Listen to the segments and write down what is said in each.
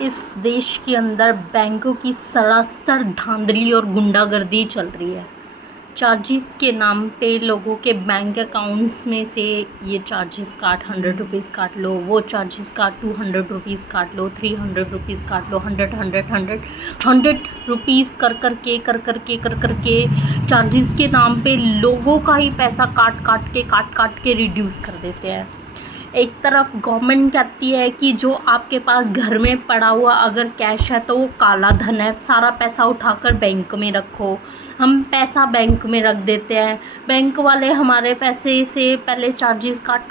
इस देश के अंदर बैंकों की सरासर धांधली और गुंडागर्दी चल रही है। चार्जेस के नाम पे लोगों के बैंक अकाउंट्स में से ये चार्जेस काट 100 रुपीज़ काट लो, वो चार्जेस काट 200 रुपीज़ काट लो, 300 रुपीज़ काट लो, 100 कर के चार्जेस के नाम पे लोगों का ही पैसा काट के रिड्यूस कर देते हैं। एक तरफ गवर्नमेंट कहती है कि जो आपके पास घर में पड़ा हुआ अगर कैश है तो वो काला धन है, सारा पैसा उठाकर बैंक में रखो। हम पैसा बैंक में रख देते हैं, बैंक वाले हमारे पैसे से पहले चार्जेस काट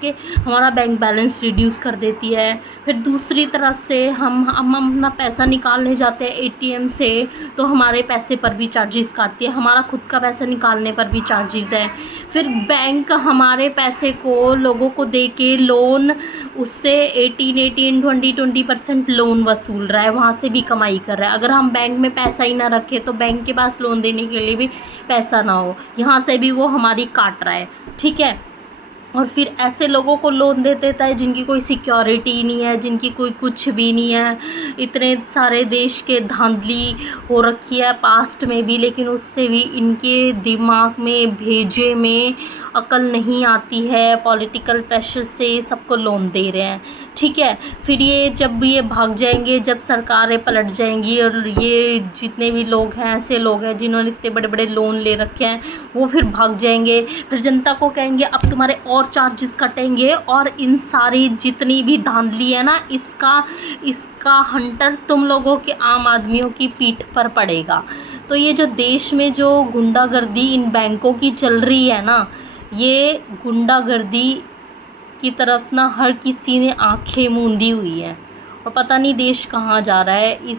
के हमारा बैंक बैलेंस रिड्यूस कर देती है। फिर दूसरी तरफ से हम अपना पैसा निकालने जाते हैं एटीएम से तो हमारे पैसे पर भी चार्जेस काटती है, हमारा खुद का पैसा निकालने पर भी चार्जेस है। फिर बैंक हमारे पैसे को लोगों को दे के लोन उससे 20% लोन वसूल रहा है, वहाँ से भी कमाई कर रहा है। अगर हम बैंक में पैसा ही ना रखें तो बैंक के पास लोन देने के लिए भी पैसा ना हो, यहाँ से भी वो हमारी काट रहा है। ठीक है, और फिर ऐसे लोगों को लोन दे देता है जिनकी कोई सिक्योरिटी नहीं है, जिनकी कोई कुछ भी नहीं है। इतने सारे देश के धांधली हो रखी है पास्ट में भी, लेकिन उससे भी इनके दिमाग में भेजे में अकल नहीं आती है, पॉलिटिकल प्रेशर से सबको लोन दे रहे हैं। ठीक है, फिर ये जब ये भाग जाएंगे, जब सरकारें पलट जाएंगी और ये जितने भी लोग हैं ऐसे लोग हैं जिन्होंने इतने बड़े बड़े लोन ले रखे हैं वो फिर भाग जाएंगे, फिर जनता को कहेंगे अब तुम्हारे और चार्जेस कटेंगे और इन सारी जितनी भी धांधली है ना इसका हंटर तुम लोगों के आम आदमियों की पीठ पर पड़ेगा। तो ये जो देश में जो गुंडागर्दी इन बैंकों की चल रही है ना, ये गुंडागर्दी की तरफ ना हर किसी ने आंखें मूंदी हुई है और पता नहीं देश कहाँ जा रहा है।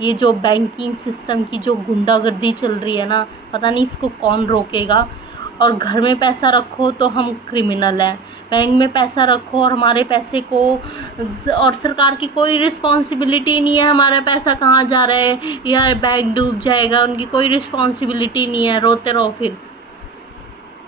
ये जो बैंकिंग सिस्टम की जो गुंडागर्दी चल रही है ना, पता नहीं इसको कौन रोकेगा। और घर में पैसा रखो तो हम क्रिमिनल हैं, बैंक में पैसा रखो और हमारे पैसे को और सरकार की कोई रिस्पॉन्सिबिलिटी नहीं है हमारा पैसा कहाँ जा रहा है या बैंक डूब जाएगा, उनकी कोई रिस्पॉन्सिबिलिटी नहीं है, रोते रहो फिर।